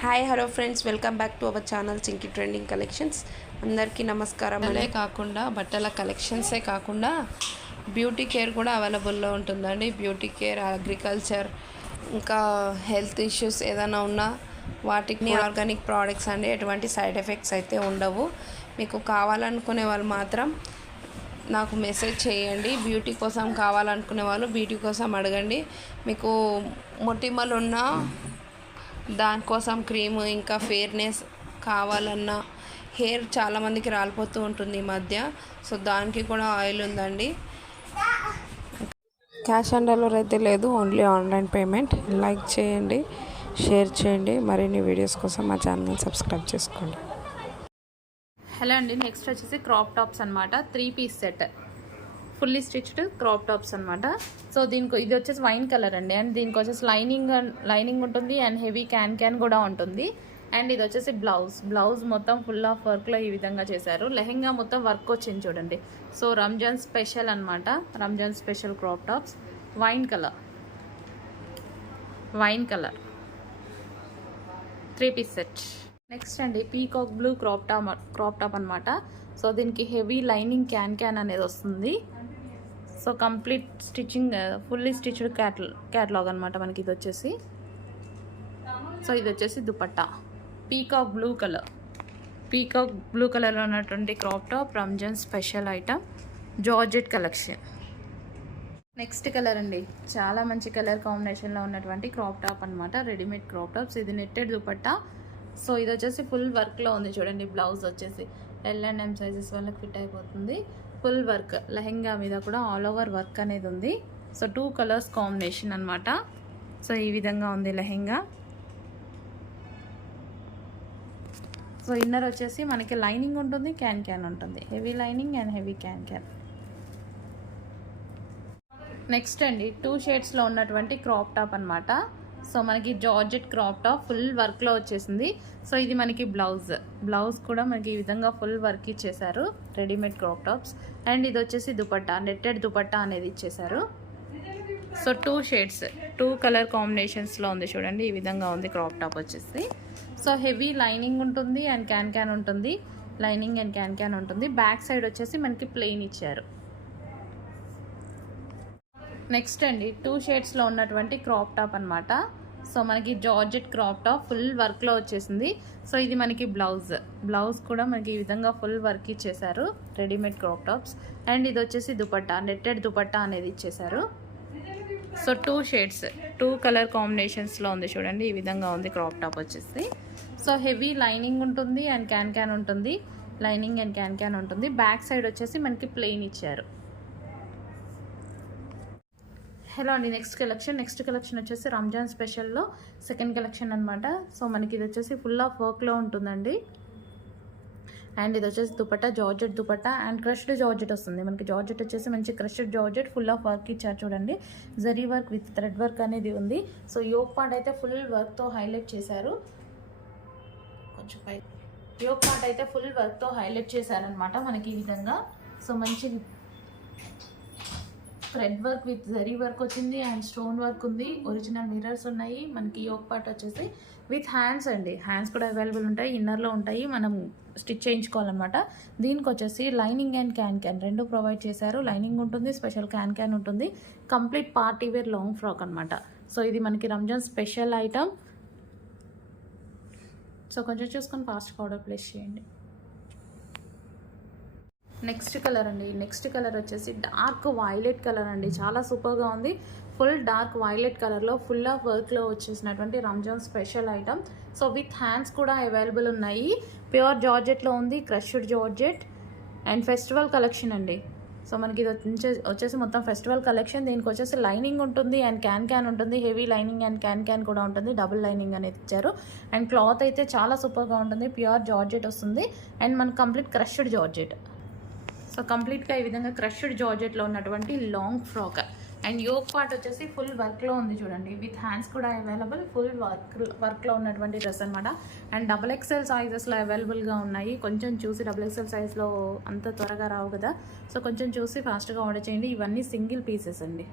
Hi hello friends, welcome back to our channel Chinki trending collections. అందరికీ నమస్కారం. అనే కాకుండా బట్టల కలెక్షన్సే కాకుండా బ్యూటీ కేర్ కూడా అవైలబుల్లో ఉంటుందండి. బ్యూటీ కేర్, అగ్రికల్చర్, ఇంకా హెల్త్ ఇష్యూస్ ఏదైనా ఉన్నా వాటికి ఆర్గానిక్ ప్రోడక్ట్స్ అండి. ఎటువంటి సైడ్ ఎఫెక్ట్స్ అయితే ఉండవు. మీకు కావాలనుకునే వాళ్ళు మాత్రం నాకు మెసేజ్ చేయండి. బ్యూటీ కోసం కావాలనుకునే వాళ్ళు బ్యూటీ కోసం అడగండి. మీకు మొటిమలు ఉన్న దానికోసం క్రీమ్, ఇంకా ఫెయిర్నెస్ కావాలన్నా, హెయిర్ చాలామందికి రాలిపోతూ ఉంటుంది ఈ మధ్య, సో దానికి కూడా ఆయిల్ ఉందండి. క్యాష్ ఆన్ డెలివరీ అయితే లేదు, ఓన్లీ ఆన్లైన్ పేమెంట్. లైక్ చేయండి, షేర్ చేయండి. మరిన్ని వీడియోస్ కోసం మా ఛానల్ సబ్స్క్రైబ్ చేసుకోండి. హలో అండి, నెక్స్ట్ వచ్చేసి క్రాప్ టాప్స్ అనమాట. 3 piece set, fully stitched crop tops అనమాట. సో దీనికి ఇది వచ్చేసి వైన్ కలర్ అండి. అండ్ దీనికి వచ్చేసి లైనింగ్ ఉంటుంది అండ్ హెవీ క్యాన్ కూడా ఉంటుంది. అండ్ ఇది వచ్చేసి బ్లౌజ్ మొత్తం ఫుల్ ఆఫ్ వర్క్లో ఈ విధంగా చేశారు. లెహెంగా మొత్తం వర్క్ వచ్చింది చూడండి. సో రంజాన్ స్పెషల్ అనమాట. Ramzan special crop tops, wine colour 3 piece set. Next అండి, పీకాక్ బ్లూ క్రాప్ టాప్ అనమాట. సో దీనికి హెవీ లైనింగ్ క్యాన్ అనేది వస్తుంది. So complete stitching, fully stitched catalogue అనమాట మనకి ఇది వచ్చేసి. సో ఇది వచ్చేసి దుపట్టా, పీకాక్ బ్లూ కలర్లో ఉన్నటువంటి crop top, Ramzan special item, georgette collection. Next colour అండి, చాలా మంచి కలర్ కాంబినేషన్లో ఉన్నటువంటి క్రాప్ టాప్ అనమాట. రెడీమేడ్ క్రాప్ టాప్స్, ఇది నెట్టెడ్ దుపట్టా. సో ఇది వచ్చేసి ఫుల్ వర్క్లో ఉంది చూడండి. బ్లౌజ్ వచ్చేసి L&M సైజెస్ వాళ్ళకి ఫిట్ అయిపోతుంది. ఫుల్ వర్క్, లెహెంగా మీద కూడా ఆల్ ఓవర్ వర్క్ అనేది ఉంది. సో 2 కలర్స్ కాంబినేషన్ అనమాట. సో ఈ విధంగా ఉంది లెహెంగా. సో ఇన్నర్ వచ్చేసి మనకి లైనింగ్ ఉంటుంది, క్యాన్ ఉంటుంది. Heavy lining and heavy can. Next అండి, 2 షేడ్స్లో ఉన్నటువంటి క్రాప్ టాప్ అనమాట. సో మనకి జార్జెట్ క్రాప్ టాప్ ఫుల్ వర్క్లో వచ్చేసింది. సో ఇది మనకి బ్లౌజ్ కూడా మనకి ఈ విధంగా ఫుల్ వర్క్ ఇచ్చేసారు. Readymade crop tops. అండ్ ఇది వచ్చేసి దుపట్టా, నెట్టెడ్ దుపట్టా అనేది ఇచ్చేసారు. సో 2 షేడ్స్, 2 కలర్ కాంబినేషన్స్లో ఉంది చూడండి. ఈ విధంగా ఉంది క్రాప్ టాప్ వచ్చేసి. సో హెవీ లైనింగ్ ఉంటుంది అండ్ క్యాన్ ఉంటుంది. లైనింగ్ అండ్ క్యాన్ ఉంటుంది. బ్యాక్ సైడ్ వచ్చేసి మనకి ప్లెయిన్ ఇచ్చారు. నెక్స్ట్ అండి, 2 షేడ్స్లో ఉన్నటువంటి క్రాప్ టాప్ అనమాట. సో మనకి జార్జెట్ క్రాప్ టాప్ ఫుల్ వర్క్లో వచ్చేసింది. సో ఇది మనకి బ్లౌజ్ కూడా మనకి ఈ విధంగా ఫుల్ వర్క్ ఇచ్చేసారు. Readymade crop tops. అండ్ ఇది వచ్చేసి దుపట్టా, నెట్టెడ్ దుపట్టా అనేది ఇచ్చేసారు. సో 2 షేడ్స్, 2 కలర్ కాంబినేషన్స్లో ఉంది చూడండి. ఈ విధంగా ఉంది క్రాప్ టాప్ వచ్చేసి. సో హెవీ లైనింగ్ ఉంటుంది అండ్ క్యాన్ ఉంటుంది. లైనింగ్ అండ్ క్యాన్ ఉంటుంది. బ్యాక్ సైడ్ వచ్చేసి మనకి ప్లెయిన్ ఇచ్చారు. హలో అండి, నెక్స్ట్ కలెక్షన్ వచ్చేసి రంజాన్ స్పెషల్లో సెకండ్ కలెక్షన్ అనమాట. సో మనకి ఇది వచ్చేసి ఫుల్ ఆఫ్ వర్క్లో ఉంటుందండి. అండ్ ఇది వచ్చేసి dupatta, georgette dupatta and crushed georgette వస్తుంది మనకి. జార్జెట్ వచ్చేసి మంచి crushed georgette, full of work ఇచ్చారు చూడండి. Zari work with thread work అనేది ఉంది. సో యోక్ పార్ట్ అయితే ఫుల్ వర్క్తో హైలైట్ చేశారు. కొంచెం పై యోక్ పార్ట్ అయితే ఫుల్ వర్క్తో హైలైట్ చేశారనమాట మనకి ఈ విధంగా. సో మంచి thread work with zari work వచ్చింది అండ్ స్టోన్ వర్క్ ఉంది. ఒరిజినల్ మిర్రర్స్ ఉన్నాయి మనకి. యోక్ పార్ట్ వచ్చేసి విత్ హ్యాండ్స్ అండి. హ్యాండ్స్ కూడా అవైలబుల్ ఉంటాయి, ఇన్నర్లో ఉంటాయి, మనం స్టిచ్ చేయించుకోవాలన్నమాట. దీనికి వచ్చేసి లైనింగ్ అండ్ క్యాన్ 2 ప్రొవైడ్ చేశారు. లైనింగ్ ఉంటుంది, స్పెషల్ క్యాన్ ఉంటుంది. Complete party wear long frock అనమాట. సో ఇది మనకి రంజాన్ స్పెషల్ ఐటమ్. సో కొంచెం చూసుకొని ఫాస్ట్గా ఆర్డర్ ప్లేస్ చేయండి. నెక్స్ట్ కలర్ వచ్చేసి డార్క్ వైలెట్ కలర్ అండి. చాలా సూపర్గా ఉంది. ఫుల్ డార్క్ వైలెట్ కలర్లో ఫుల్ ఆఫ్ వర్క్లో వచ్చేసినటువంటి Ramzan special item. So with hands కూడా అవైలబుల్ ఉన్నాయి. ప్యూర్ జార్జెట్లో ఉంది, crushed georgette and festival collection అండి. సో మనకి ఇది వచ్చేసి మొత్తం ఫెస్టివల్ కలెక్షన్. దీనికి వచ్చేసి లైనింగ్ ఉంటుంది అండ్ క్యాన్ ఉంటుంది. హెవీ లైనింగ్ అండ్ క్యాన్ కూడా ఉంటుంది. డబుల్ లైనింగ్ అనేది ఇచ్చారు. అండ్ క్లాత్ అయితే చాలా సూపర్గా ఉంటుంది. ప్యూర్ జార్జెట్ వస్తుంది అండ్ మనకి కంప్లీట్ క్రష్డ్ జార్జెట్. సో కంప్లీట్గా ఈ విధంగా క్రష్డ్ జార్జెట్లో ఉన్నటువంటి long frock. And yoke part వచ్చేసి ఫుల్ వర్క్లో ఉంది చూడండి. విత్ హ్యాండ్స్ కూడా అవైలబుల్. ఫుల్ వర్క్లో ఉన్నటువంటి డ్రెస్ అనమాట. అండ్ XXL సైజెస్లో అవైలబుల్గా ఉన్నాయి. కొంచెం చూసి XXL సైజ్లో అంత త్వరగా రావు కదా. సో కొంచెం చూసి ఫాస్ట్గా ఆర్డర్ చేయండి. ఇవన్నీ సింగిల్ పీసెస్ అండి.